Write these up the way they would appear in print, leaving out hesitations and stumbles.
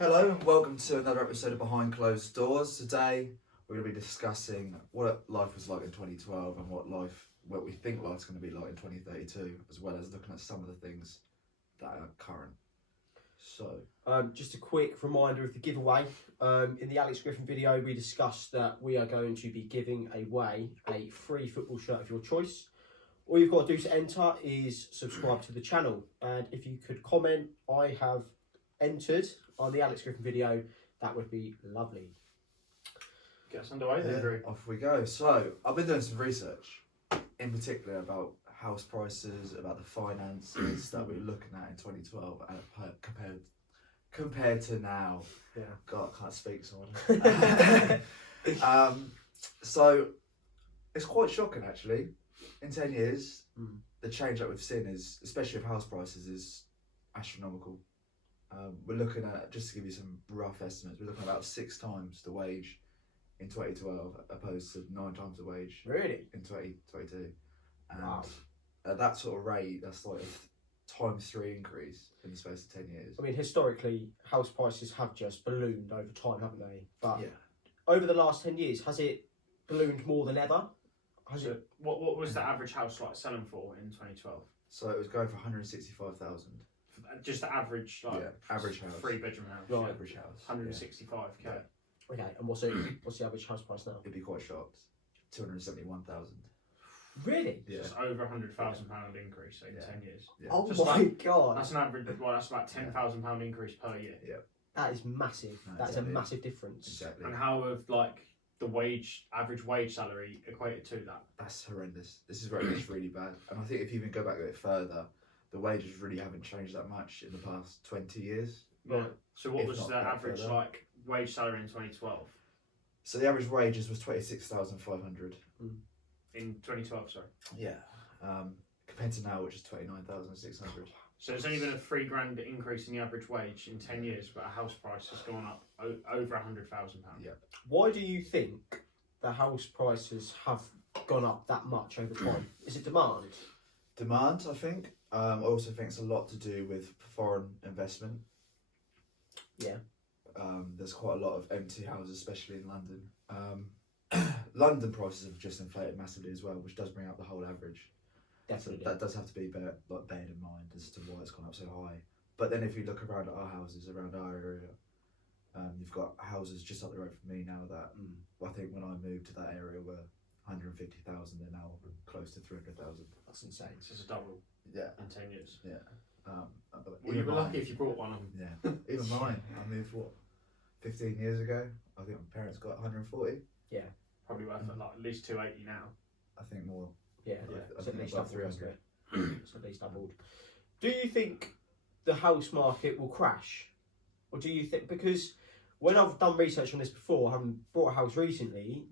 Hello and welcome to another episode of Behind Closed Doors. Today we're going to be discussing what life was like in 2012 and what we think life's going to be like in 2032, as well as looking at some of the things that are current. So, just a quick reminder of the giveaway. In the Alex Griffin video, we discussed that we are going to be giving away a free football shirt of your choice. All you've got to do to enter is subscribe to the channel, and if you could comment, I have entered on the Alex Griffin video, that would be lovely. Get us underway then, Drew. off we go. So, I've been doing some research, in particular about house prices, about the finances that we were looking at in 2012 and compared to now. Yeah. God, I can't speak so so it's quite shocking actually. In 10 years, the change that we've seen is, especially with house prices, is astronomical. We're looking at, just to give you some rough estimates, we're looking at about 6 times the wage in 2012 opposed to 9 times the wage Really? in 2022. And Wow. at that sort of rate, that's like a ×3 increase in the space of 10 years. I mean, historically, house prices have just ballooned over time, haven't they? But Yeah. over the last 10 years, has it ballooned more than ever? So what was the average house like selling for in 2012? So it was going for 165,000. Just the average, like average house. 3-bedroom house. Right. Yeah. Average house. 165k. Yeah. Okay, and what's the average house price now? You'd be quite shocked. 271,000. Really? Yeah. Just over £100,000 increase in Yeah. 10 years. Yeah. Oh Just my god, That's an average. Well, that's like £10,000 increase per year. that is massive. No, That's a exactly. massive difference. Exactly. And how have like the average wage salary equated to that? That's horrendous. This is where it gets really bad. And I think if you even go back a bit further, the wages really haven't changed that much in the past 20 years. Right. So what If was not the that average further. like wage salary in 2012? So the average wages was 26,500. In 2012, sorry. Yeah. Compared to now, which is 29,600. So there's only been a £3,000 increase in the average wage in 10 years, but a house price has gone up over £100,000. Yeah. Why do you think the house prices have gone up that much over time? Is it demand? Demand, I think. I also think it's a lot to do with foreign investment. Yeah. There's quite a lot of empty houses, especially in London. London prices have just inflated massively as well, which does bring up the whole average. Definitely. So that does have to be bear in mind as to why it's gone up so high. But then if you look around at our houses, around our area, you've got houses just up the road from me now that I think when I moved to that area were 150,000, they're now close to 300,000. That's insane. It's just a double Yeah. in 10 years. Yeah. Well, you were lucky if you brought one of them. Yeah. Even mine, I moved 15 years ago. I think my parents got 140. Probably worth like at least 280 now. I think more. Yeah, I it's think at least about doubled. 300. It's at least doubled. Do you think the house market will crash? Or do you think, because when I've done research on this before, having bought a house recently,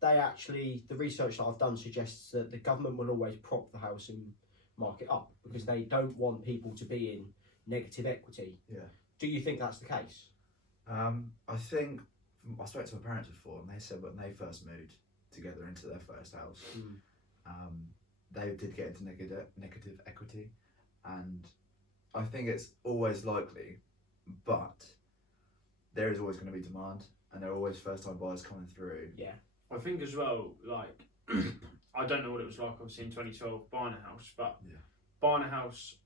the research that I've done suggests that the government will always prop the housing market up because they don't want people to be in negative equity. Yeah. Do you think that's the case? I think I spoke to my parents before, and they said when they first moved together into their first house, they did get into negative equity, and I think it's always likely, but there is always going to be demand, and there are always first-time buyers coming through. Yeah. I think as well, like, I don't know what it was like obviously in 2012 buying a house, but buying a house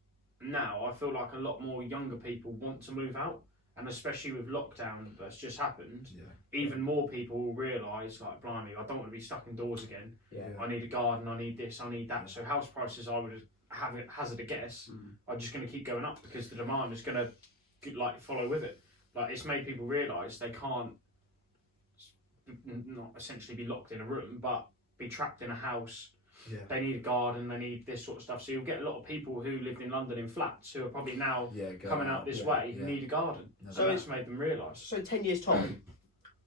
now, I feel like a lot more younger people want to move out. And especially with lockdown that's just happened, even more people will realise, like, blimey, I don't want to be stuck indoors again. Yeah. I need a garden, I need this, I need that. So house prices, I would hazard a guess, are just going to keep going up because the demand is going to like follow with it. Like, it's made people realise they can't not essentially be locked in a room, but be trapped in a house. Yeah. They need a garden, they need this sort of stuff. So you'll get a lot of people who lived in London in flats who are probably now coming out this way who need a garden. No, So that's made them realise. So in 10 years' time,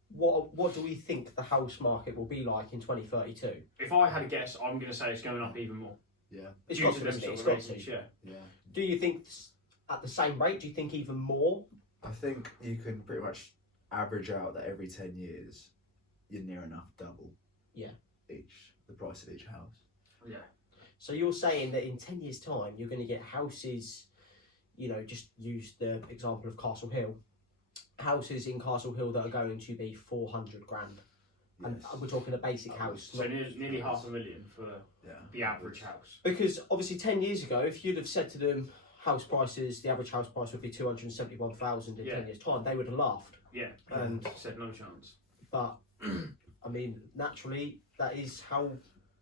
what do we think the house market will be like in 2032? If I had a guess, I'm going to say it's going up even more. Yeah. It's Due got to to, them isn't it? sort It's of got reasons, to. yeah. Yeah. Do you think at the same rate? Do you think even more? I think you can pretty much average out that every 10 years, you're near enough double. Yeah. The price of each house. Yeah. So you're saying that in 10 years' time, you're going to get houses, just use the example of Castle Hill, houses in Castle Hill that are going to be 400 grand. And Yes. we're talking a basic house. So nearly $500,000 for Yeah. the average house. Because obviously 10 years ago, if you'd have said to them house prices, the average house price would be 271,000 in 10 years' time, they would have laughed. Yeah. And Said no chance. but I mean, naturally, that is how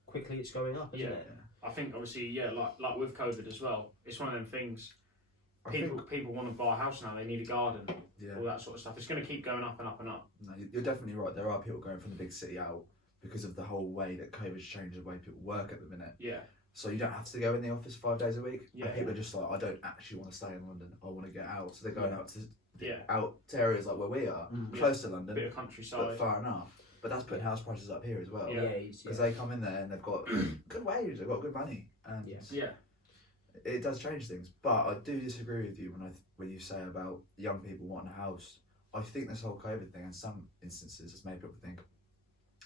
quickly it's going up, isn't it? I think obviously, like with COVID as well, it's one of them things. I People want to buy a house now. They need a garden, Yeah. all that sort of stuff. It's going to keep going up and up and up. No, you're definitely right. There are people going from the big city out because of the whole way that COVID's changed the way people work at the minute. Yeah. So you don't have to go in the office 5 days a week. Yeah. And people are just like, I don't actually want to stay in London. I want to get out. So they're going out to Yeah. areas like where we are, close to London, Bit of but countryside. far enough. But that's putting house prices up here as well. Yeah. Because they come in there and they've got good wage, they've got good money, and Yeah. it does change things. But I do disagree with you when you say about young people wanting a house. I think this whole COVID thing, in some instances, has made people think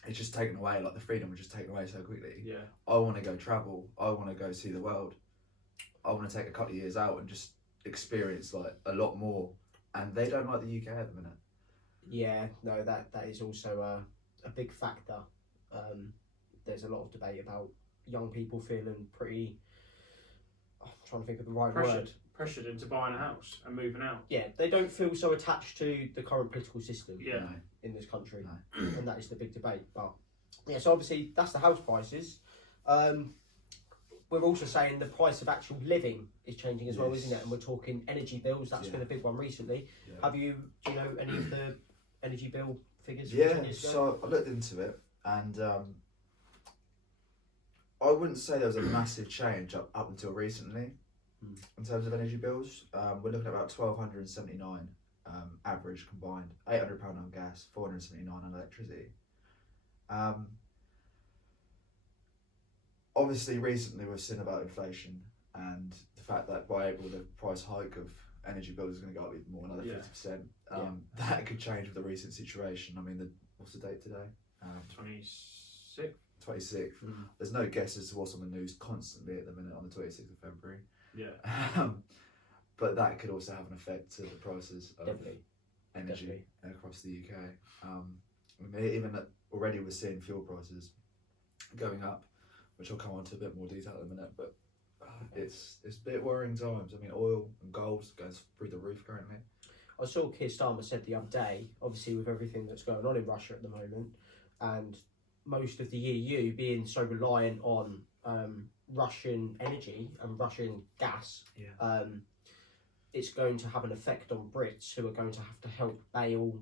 it's just taken away, like the freedom was just taken away so quickly. Yeah. I want to go travel. I want to go see the world. I want to take a couple of years out and just experience like a lot more. And they don't like the UK at the minute. Yeah, no, that is also a big factor. There's a lot of debate about young people feeling pretty. I'm trying to think of the right word. Pressured into buying a house and moving out. Yeah, they don't feel so attached to the current political system Yeah. No. in this country, No. and that is the big debate. But yeah, so obviously that's the house prices. We're also saying the price of actual living is changing as well, Yes. isn't it? And we're talking energy bills. That's Yeah. been a big one recently. Yeah. Do you know any of the energy bill figures? from 10 Yeah, years ago? so I looked into it, and I wouldn't say there was a massive change up until recently in terms of energy bills. We're looking at about 1,279 average combined, £800 on gas, 479 on electricity. Obviously, recently we've seen about inflation and the fact that by April the price hike of energy bills is going to go up even more, another 50%. That could change with the recent situation. I mean, what's the date today? 26th. 26th. There's no guess as to what's on the news constantly at the minute on the 26th of February. Yeah. But that could also have an effect to the prices of Definitely. energy across the UK. I mean, even already we're seeing fuel prices going up, which I'll come on to a bit more detail in a minute, but it's a bit worrying times. I mean, oil and gold's going through the roof currently. I saw Keir Starmer said the other day, obviously with everything that's going on in Russia at the moment, and most of the EU being so reliant on Russian energy and Russian gas, it's going to have an effect on Brits who are going to have to help bail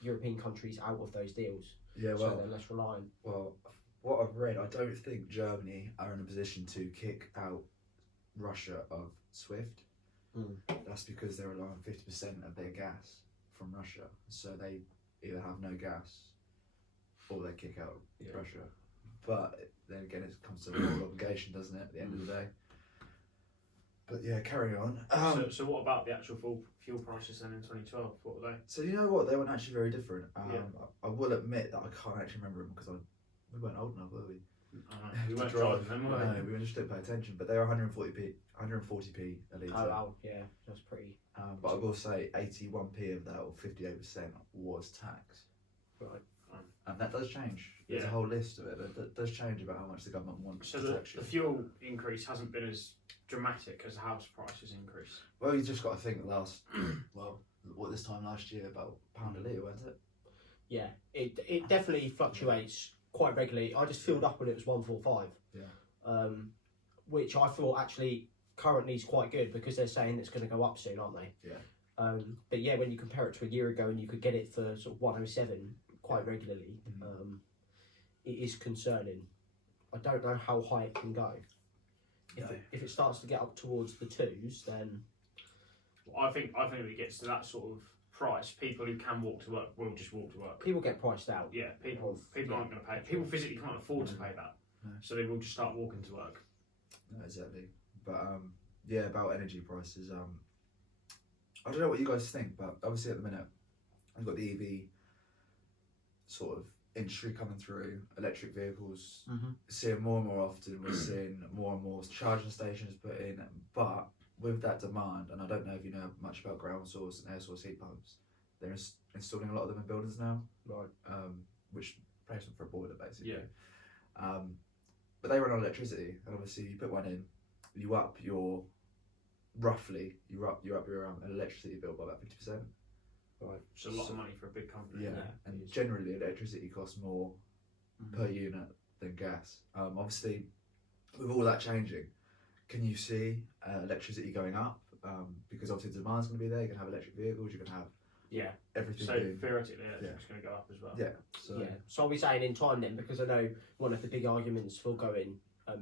European countries out of those deals. Yeah, So they're less reliant. Well, what I've read, I don't think Germany are in a position to kick out Russia of SWIFT. That's because they're relying on 50% of their gas from Russia. So they either have no gas or they kick out Russia. But then again, it comes to a moral obligation, doesn't it, at the end of the day? But yeah, carry on. So what about the actual fuel prices then in 2012? What were they? So you know what? They weren't actually very different. Yeah. I will admit that I can't actually remember them because we weren't old enough, were we? We To weren't drive. driving them, were No, we just didn't pay attention. But they were 140p a litre. Oh, wow, yeah, that's pretty. But I will say 81p of that, or 58%, was tax. Right. And that does change. There's a Yeah. whole list of it. That does change about how much the government wants So to the tax you. fuel increase hasn't been as dramatic as the house prices increase. Well, you just got to think this time last year, about £1 a litre, wasn't it? Yeah, it definitely fluctuates quite regularly. I just filled up when it was 145. Yeah. Which I thought actually currently is quite good because they're saying it's going to go up soon, aren't they? Yeah. But yeah, when you compare it to a year ago and you could get it for sort of 107 quite regularly, it is concerning. I don't know how high it can go. If it starts to get up towards the twos, then I think if it gets to that sort of price, people who can walk to work will just walk to work. people get priced out. Yeah, people aren't going to pay. People physically can't afford to pay that, so they will just start walking to work. No, exactly. But about energy prices. I don't know what you guys think, but obviously at the minute, we've got the EV sort of industry coming through, electric vehicles, seeing more and more often, we're seeing more and more charging stations put in, but with that demand, and I don't know if you know much about ground source and air source heat pumps, they're installing a lot of them in buildings now, Right. which replacement for a boiler basically. Yeah. But they run on electricity, and obviously you put one in, you up your electricity bill by about 50%. Right. It's a lot of money for a big company. Yeah, Yeah, and it is. generally electricity costs more per unit than gas. Obviously, with all that changing, can you see electricity going up? Because obviously the demand's going to be there. You're going to have electric vehicles. You're going to have Yeah. everything. So being, theoretically, it's going to go up as well. yeah. So Yeah. So are we saying in time then, because I know one of the big arguments for going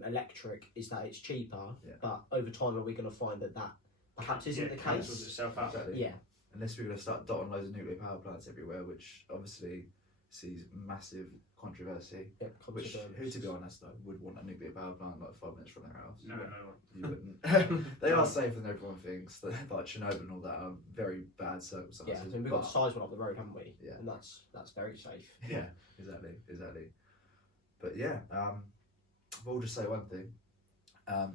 electric is that it's cheaper, Yeah. but over time are we going to find that perhaps isn't the cancels case? itself out. exactly. Yeah. Unless we're going to start dotting loads of nuclear power plants everywhere, which obviously sees massive controversy. Yeah. Which, who to be honest though, would want a nuclear power plant like 5 minutes from their house? No, Yeah. no. You wouldn't. They are safer than everyone thinks. Like Chernobyl and all that are very bad circumstances. Yeah, I mean, we've got but- the size one up the road, haven't we? Yeah. And that's very safe. Yeah, exactly. But yeah, we'll just say one thing. Can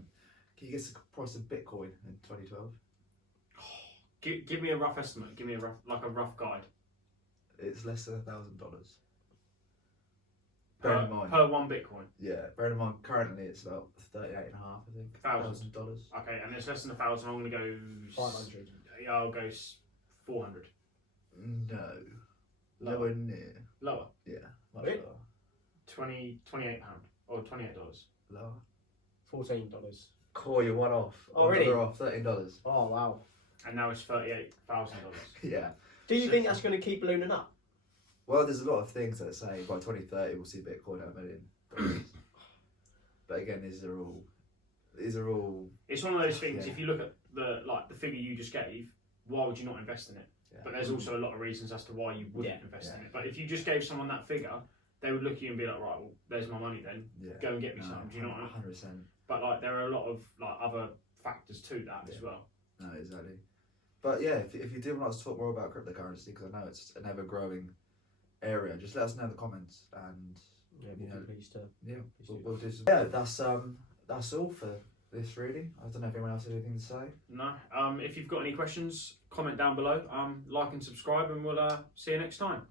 you guess the price of Bitcoin in 2012? Give me a rough estimate. Give me a rough guide. It's less than $1,000. Bear in mind, Per one Bitcoin. yeah. Bear in mind, currently it's about 38.5, I think. $1,000. $1,000. Okay, and it's less than 1,000. I'm going to go 500. Yeah, I'll go 400. No, Lower. nowhere near. Lower. Yeah, much Really? lower. £28 or $28. Lower. $14. Call you one off. Oh, One really? dollar off, $13. Oh wow. And now it's $38,000. Yeah. Do you So- think that's going to keep ballooning up? Well, there's a lot of things that say by 2030 we'll see Bitcoin at $1 million. But again, these are all. It's one of those things. Yeah. If you look at the figure you just gave, why would you not invest in it? Yeah. But there's also a lot of reasons as to why you wouldn't Yeah. invest in Yeah. it. But if you just gave someone that figure, they would look at you and be like, right, well, there's my money then. Yeah. Go and get me some. Do you know what I mean? 100%. But like, there are a lot of like other factors to that as well. No, exactly. But yeah, if you do want us to talk more about cryptocurrency, because I know it's an ever growing area, just let us know in the comments, and Yeah, You know, we'll be pleased to. yeah, Please we'll do some. Yeah, that's all for this really. I don't know if anyone else has anything to say. No. If you've got any questions, comment down below. Like and subscribe, and we'll see you next time.